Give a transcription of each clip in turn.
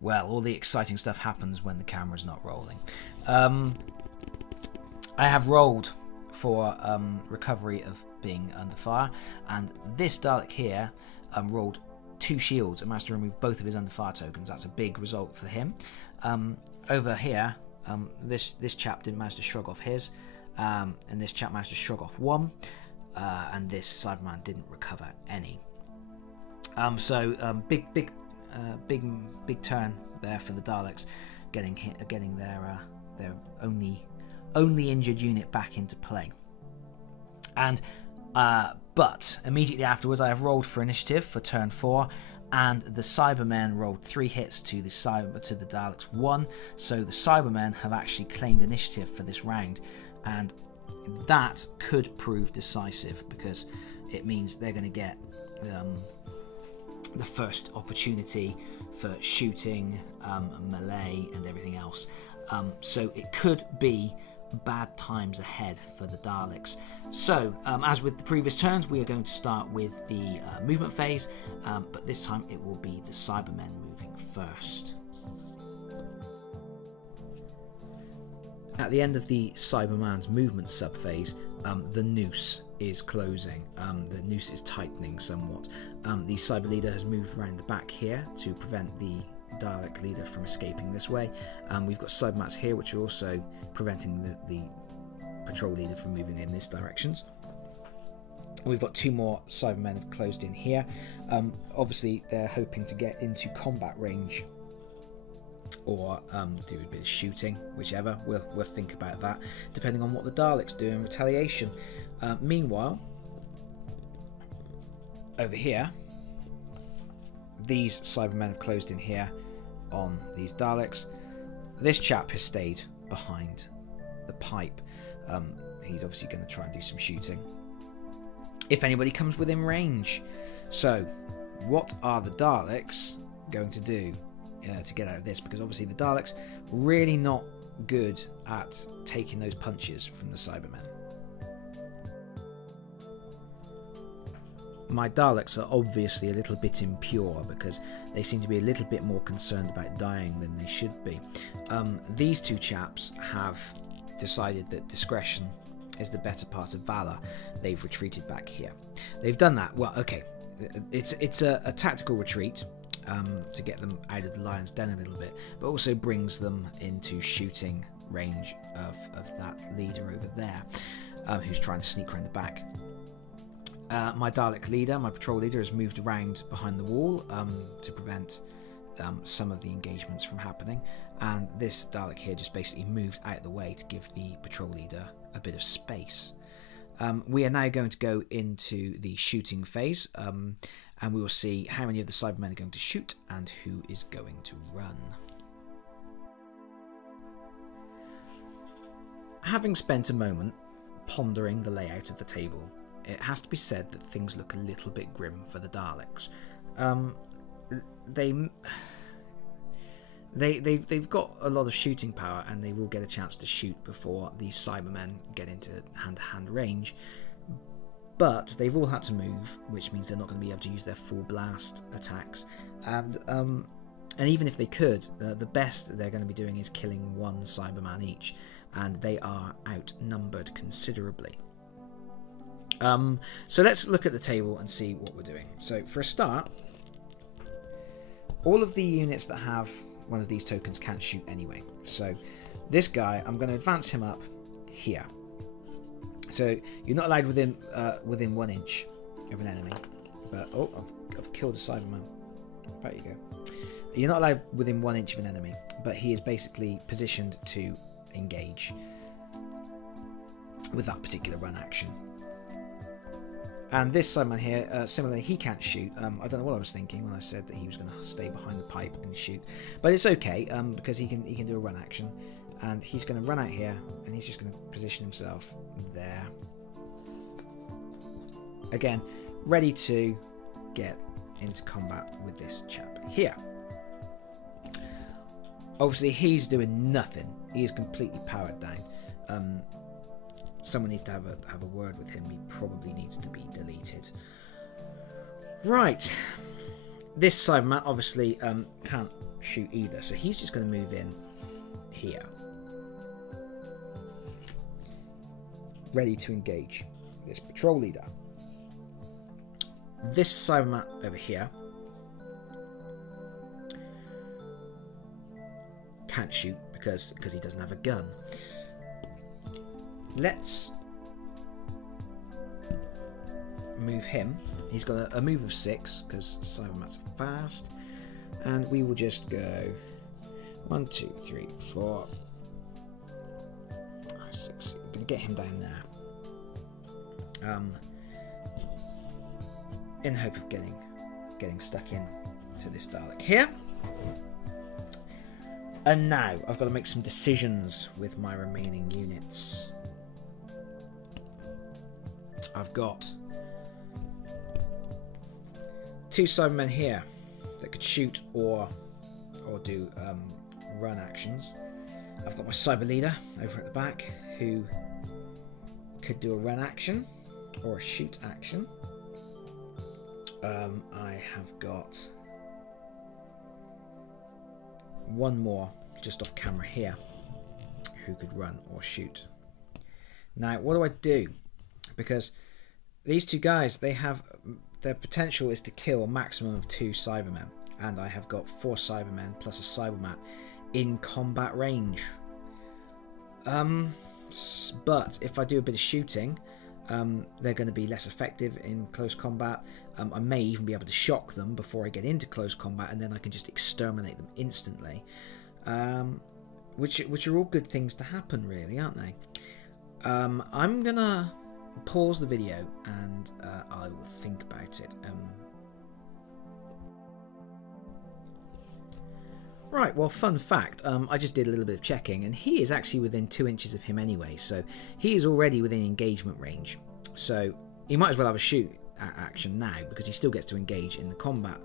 well, all the exciting stuff happens when the camera's not rolling. I have rolled for recovery of being under fire, and this Dalek here rolled 2 shields and managed to remove both of his under fire tokens. That's a big result for him. Over here, this chap didn't manage to shrug off his, and this chap managed to shrug off 1, and this Cyberman didn't recover any. Big turn there for the Daleks, getting their only injured unit back into play. And but immediately afterwards, I have rolled for initiative for turn 4, and the Cybermen rolled 3 hits to the Daleks 1. So the Cybermen have actually claimed initiative for this round, and that could prove decisive because it means they're going to get the first opportunity for shooting, melee, and everything else. So it could be bad times ahead for the Daleks. So, as with the previous turns, we are going to start with the movement phase, but this time it will be the Cybermen moving first. At the end of the Cyberman's movement subphase, the noose is closing. The noose is tightening somewhat. The Cyber Leader has moved around the back here to prevent the Dalek Leader from escaping this way. We've got Cybernats here which are also preventing the Patrol Leader from moving in this direction. We've got 2 more Cybermen have closed in here. Obviously they're hoping to get into combat range or do a bit of shooting, whichever. We'll think about that depending on what the Daleks do in retaliation. Meanwhile, over here, these Cybermen have closed in here on these Daleks. This chap has stayed behind the pipe. He's obviously going to try and do some shooting if anybody comes within range. So what are the Daleks going to do to get out of this? Because obviously the Daleks really not good at taking those punches from the Cybermen. My Daleks are obviously a little bit impure because they seem to be a little bit more concerned about dying than they should be. These 2 chaps have decided that discretion is the better part of valour. They've retreated back here. They've done that. Well, okay, it's a tactical retreat to get them out of the lion's den a little bit, but also brings them into shooting range of that leader over there, who's trying to sneak around the back. My Dalek leader, my patrol leader, has moved around behind the wall to prevent some of the engagements from happening, and this Dalek here just basically moved out of the way to give the patrol leader a bit of space. We are now going to go into the shooting phase, and we will see how many of the Cybermen are going to shoot and who is going to run. Having spent a moment pondering the layout of the table, it has to be said that things look a little bit grim for the Daleks. They've got a lot of shooting power, and they will get a chance to shoot before these Cybermen get into hand-to-hand range. But they've all had to move, which means they're not going to be able to use their full blast attacks. And even if they could, the best that they're going to be doing is killing 1 Cyberman each, and they are outnumbered considerably. So let's look at the table and see what we're doing. So for a start, all of the units that have one of these tokens can't shoot anyway. So this guy, I'm going to advance him up here. So you're not allowed within 1 inch of an enemy. But oh, I've killed a Cyberman. There you go. You're not allowed within 1 inch of an enemy, but he is basically positioned to engage with that particular run action. And this Cyberman here, similarly, he can't shoot. I don't know what I was thinking when I said that he was going to stay behind the pipe and shoot, but it's okay because he can do a run action, and he's going to run out here, and he's just going to position himself there. Again, ready to get into combat with this chap here. Obviously, he's doing nothing. He is completely powered down. Someone needs to have a word with him. He probably needs to be deleted. Right. This Cyberman obviously can't shoot either. So he's just going to move in here, ready to engage this patrol leader. This cyberman over here can't shoot because he doesn't have a gun. Let's move him. He's got a move of 6 because cybermans are fast, and we will just go 1, 2, 3, 4, 5, 6. I'm going to get him down there. In hope of getting stuck in to this Dalek here. And now I've got to make some decisions with my remaining units. I've got 2 cybermen here that could shoot or do run actions. I've got my cyber leader over at the back who could do a run action or a shoot action. I have got one more just off camera here who could run or shoot. Now what do I do? Because these 2 guys, their potential is to kill a maximum of 2 cybermen, and I have got 4 cybermen plus a cyberman in combat range. But if I do a bit of shooting, they're going to be less effective in close combat. I may even be able to shock them before I get into close combat, and then I can just exterminate them instantly. Which are all good things to happen, really, aren't they? I'm going to pause the video and I will think about it. Right, well, fun fact, I just did a little bit of checking, and he is actually within 2 inches of him anyway, so he is already within engagement range. So he might as well have a shoot action now, because he still gets to engage in the combat,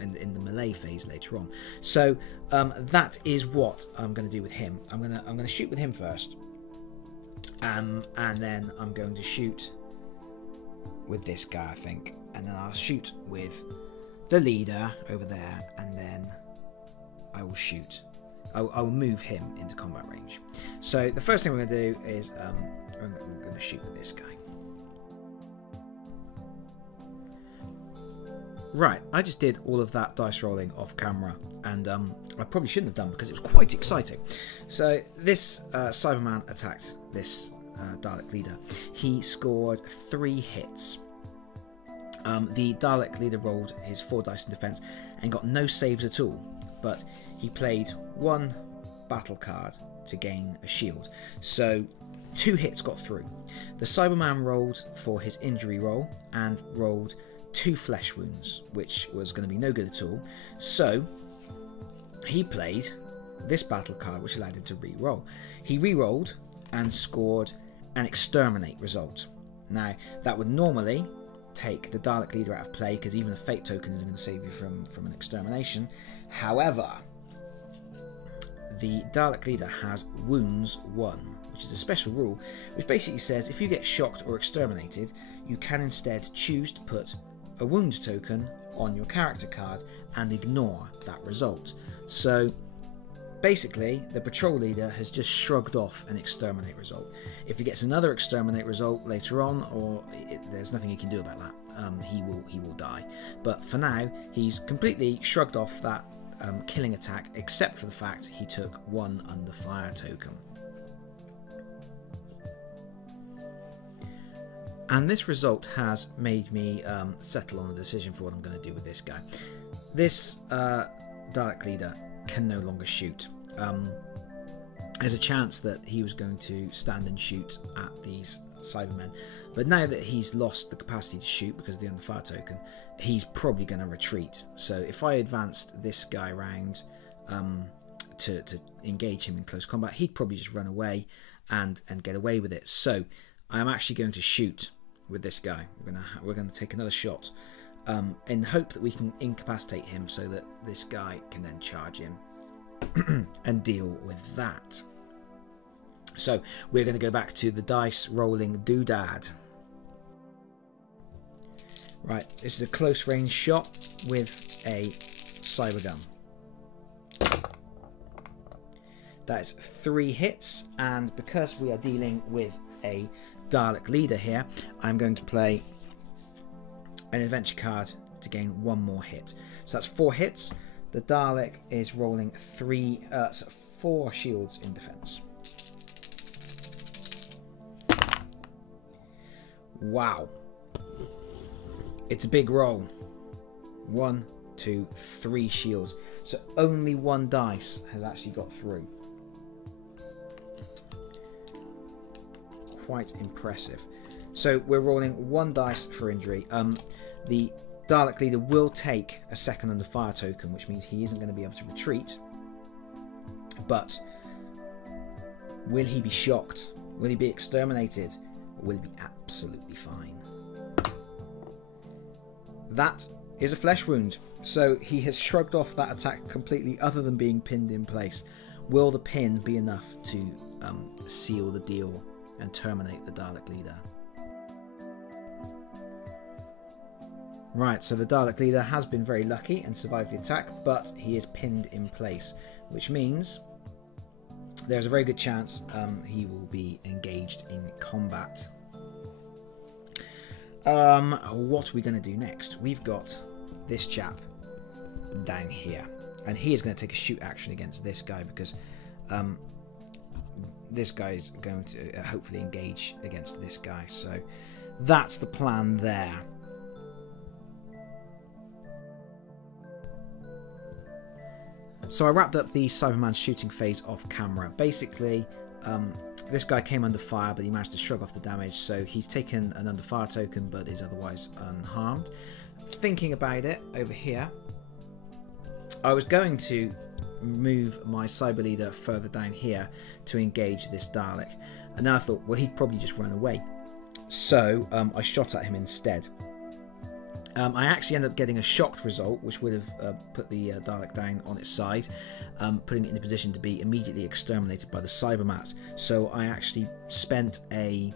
in the melee phase later on. So that is what I'm going to do with him. I'm going to shoot with him first, and then I'm going to shoot with this guy, I think, and then I'll shoot with the leader over there, and then I will shoot. I will move him into combat range. So the first thing we're going to do is I'm going to shoot with this guy. Right, I just did all of that dice rolling off camera, and I probably shouldn't have done because it was quite exciting. So this Cyberman attacked this Dalek leader. He scored 3 hits. The Dalek leader rolled his 4 dice in defense and got no saves at all, but he played 1 battle card to gain a shield. So 2 hits got through. The Cyberman rolled for his injury roll and rolled 2 flesh wounds, which was going to be no good at all. So he played this battle card, which allowed him to re-roll. He re-rolled and scored an Exterminate result. Now that would normally take the Dalek leader out of play, because even a fate token isn't going to save you from an extermination. However, the Dalek leader has wounds 1, which is a special rule which basically says if you get shocked or exterminated, you can instead choose to put a wound token on your character card and ignore that result. So basically the patrol leader has just shrugged off an Exterminate result. If he gets another Exterminate result later on, or there's nothing he can do about that, he will die. But for now, he's completely shrugged off that killing attack, except for the fact he took 1 under fire token. And this result has made me settle on a decision for what I'm going to do with this guy. This Dalek leader can no longer shoot. There's a chance that he was going to stand and shoot at these Cybermen, but now that he's lost the capacity to shoot because of the under fire token, he's probably going to retreat. So if I advanced this guy round to engage him in close combat, he'd probably just run away and get away with it. So I'm actually going to shoot with this guy. We're going to take another shot in the hope that we can incapacitate him so that this guy can then charge him and deal with that. So we're going to go back to the dice rolling doodad. Right, this is a close range shot with a cyber gun. That is 3 hits, and because we are dealing with a Dalek leader here, I'm going to play an adventure card to gain 1 more hit. So that's 4 hits. The Dalek is rolling 4 shields in defense. Wow. It's a big roll. 1, 2, 3 shields. So only 1 dice has actually got through. Quite impressive. So we're rolling 1 dice for injury. The Dalek leader will take a second under fire token, which means he isn't going to be able to retreat. But will he be shocked? Will he be exterminated? Or will he be absolutely fine? That is a flesh wound. So he has shrugged off that attack completely, other than being pinned in place. Will the pin be enough to seal the deal and terminate the Dalek leader? Right, so the Dalek leader has been very lucky and survived the attack, but he is pinned in place, which means there's a very good chance he will be engaged in combat. What are we going to do next? We've got this chap down here, and he is going to take a shoot action against this guy, because this guy is going to hopefully engage against this guy. So that's the plan there. So I wrapped up the Cyberman shooting phase off camera. Basically, this guy came under fire, but he managed to shrug off the damage, so he's taken an under fire token, but is otherwise unharmed. Thinking about it over here, I was going to move my cyber leader further down here to engage this Dalek, and now I thought, well, he'd probably just run away. So I shot at him instead. I actually ended up getting a shocked result, which would have put the Dalek down on its side, putting it in a position to be immediately exterminated by the Cybermat. So I actually spent a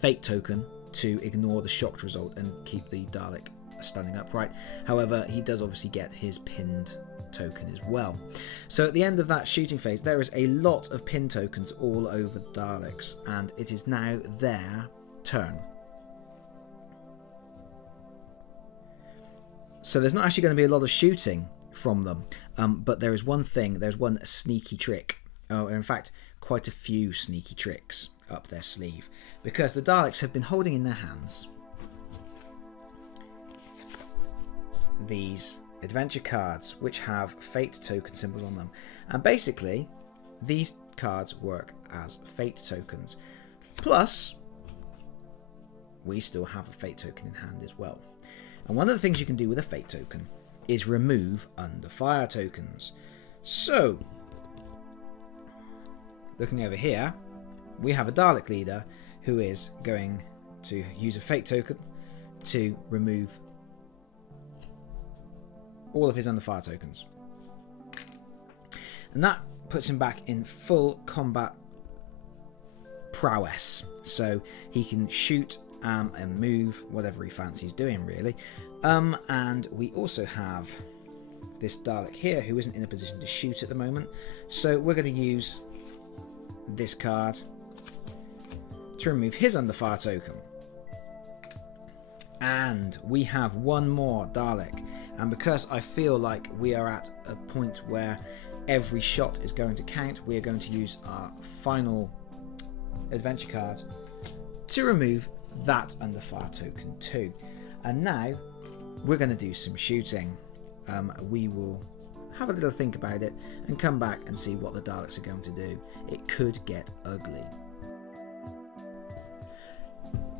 fate token to ignore the shocked result and keep the Dalek standing upright. However, he does obviously get his pinned token as well. So at the end of that shooting phase, there is a lot of pin tokens all over the Daleks, and it is now their turn. So there's not actually going to be a lot of shooting from them, but there is one thing, there's one sneaky trick, in fact quite a few sneaky tricks up their sleeve, because the Daleks have been holding in their hands these adventure cards which have fate token symbols on them, and basically these cards work as fate tokens, plus we still have a fate token in hand as well. And one of the things you can do with a fate token is remove under fire tokens. So, looking over here, we have a Dalek leader who is going to use a fate token to remove all of his under fire tokens. And that puts him back in full combat prowess. So he can shoot and move whatever he fancies doing, really. And we also have this Dalek here who isn't in a position to shoot at the moment, so we're going to use this card to remove his under fire token. And we have one more Dalek, and because I feel like we are at a point where every shot is going to count, we are going to use our final adventure card to remove that under fire token too. And now we're going to do some shooting. We will have a little think about it and come back and see what the Daleks are going to do. It could get ugly.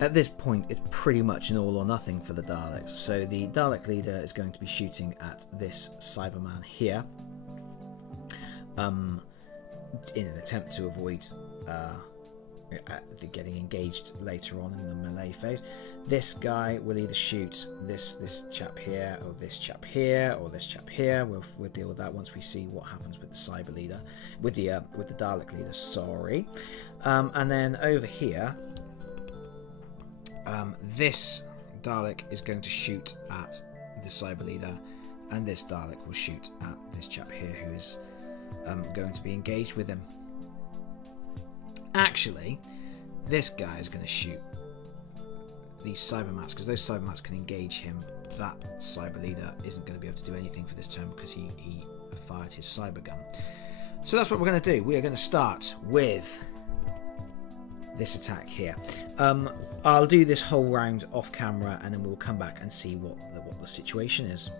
At this point, it's pretty much an all or nothing for the Daleks. So the Dalek leader is going to be shooting at this Cyberman here in an attempt to avoid getting engaged later on in the melee phase. This guy will either shoot this chap here, or this chap here, or this chap here. We'll deal with that once we see what happens with the cyber leader, with the Dalek leader. Sorry. And then over here, this Dalek is going to shoot at the cyber leader, and this Dalek will shoot at this chap here, who is going to be engaged with him. Actually, this guy is going to shoot these cybermats, because those cybermats can engage him. That cyber leader isn't going to be able to do anything for this turn because he fired his cyber gun. So that's what we're going to do. We are going to start with this attack here. I'll do this whole round off camera, and then we'll come back and see what the situation is.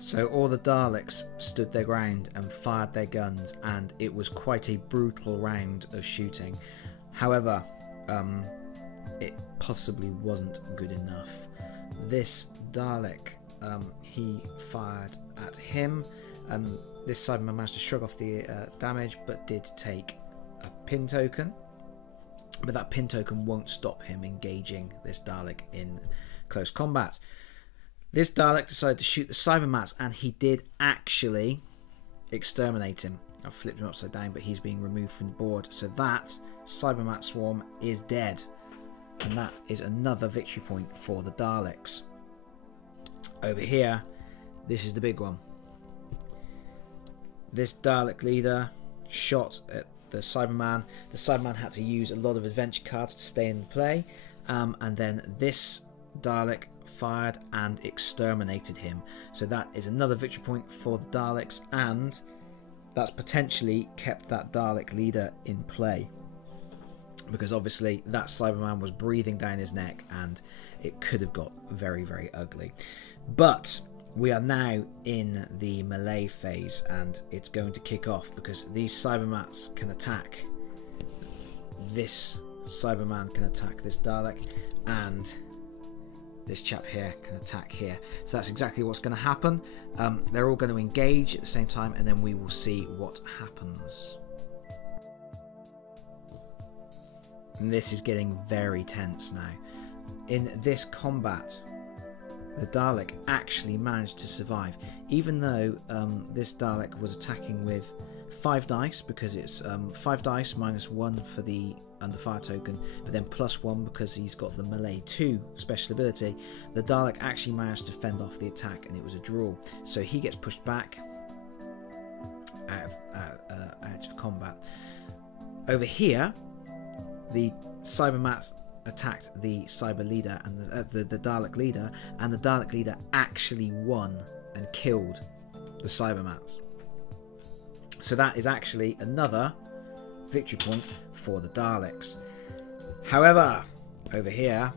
So all the Daleks stood their ground and fired their guns, and it was quite a brutal round of shooting. However, it possibly wasn't good enough. This Dalek, he fired at him. This Cyberman managed to shrug off the damage, but did take a pin token. But that pin token won't stop him engaging this Dalek in close combat. This Dalek decided to shoot the Cybermats, and he did actually exterminate him. I've flipped him upside down, but he's being removed from the board. So that Cybermat swarm is dead. And that is another victory point for the Daleks. Over here, this is the big one. This Dalek leader shot at the Cyberman. The Cyberman had to use a lot of adventure cards to stay in play. And then this Dalek fired and exterminated him. So that is another victory point for the Daleks, and that's potentially kept that Dalek leader in play, because obviously that Cyberman was breathing down his neck and it could have got very, very ugly. But we are now in the melee phase, and it's going to kick off because these Cybermats can attack. This Cyberman can attack this Dalek, and this chap here can attack here. So that's exactly what's going to happen. They're all going to engage at the same time, and then we will see what happens. And this is getting very tense now. In this combat, the Dalek actually managed to survive, even though this Dalek was attacking with 5 dice, because it's 5 dice minus 1 for the under fire token, but then plus 1 because he's got the melee 2 special ability. The Dalek actually managed to fend off the attack, and it was a draw. So he gets pushed back out of combat. Over here, the Cybermats attacked the Cyber leader and the Dalek leader, and the Dalek leader actually won and killed the Cybermats. So that is actually another victory point for the Daleks. However, over here,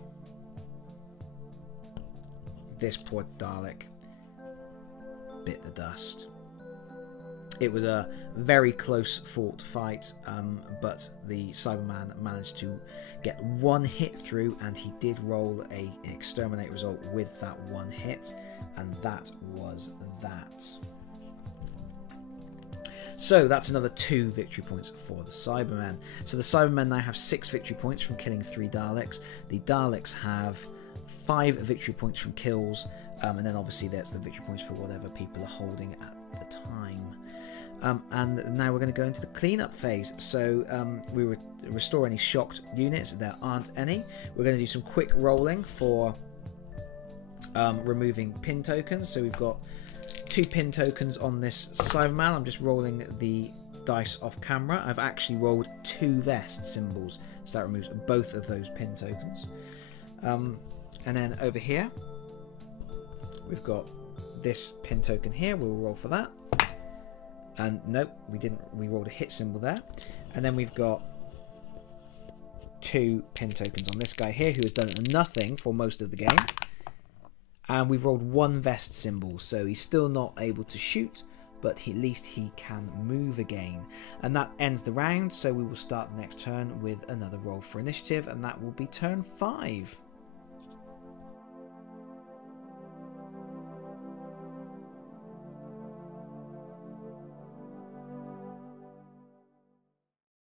this poor Dalek bit the dust. It was a very close fought fight, but the Cyberman managed to get 1 hit through, and he did roll an exterminate result with that 1 hit, and that was that. So that's another 2 victory points for the Cybermen. So the Cybermen now have 6 victory points from killing 3 Daleks. The Daleks have 5 victory points from kills, and then obviously that's the victory points for whatever people are holding at the time. And now we're going to go into the cleanup phase. So we restore any shocked units. There aren't any. We're going to do some quick rolling for removing pin tokens. So we've got 2 pin tokens on this Cyberman. I'm just rolling the dice off camera. I've actually rolled 2 vest symbols, so that removes both of those pin tokens. And then over here, we've got this pin token here. We'll roll for that. And nope, we didn't. We rolled a hit symbol there. And then we've got 2 pin tokens on this guy here, who has done nothing for most of the game. And we've rolled 1 vest symbol, so he's still not able to shoot, but at least he can move again. And that ends the round, so we will start the next turn with another roll for initiative, and that will be turn 5.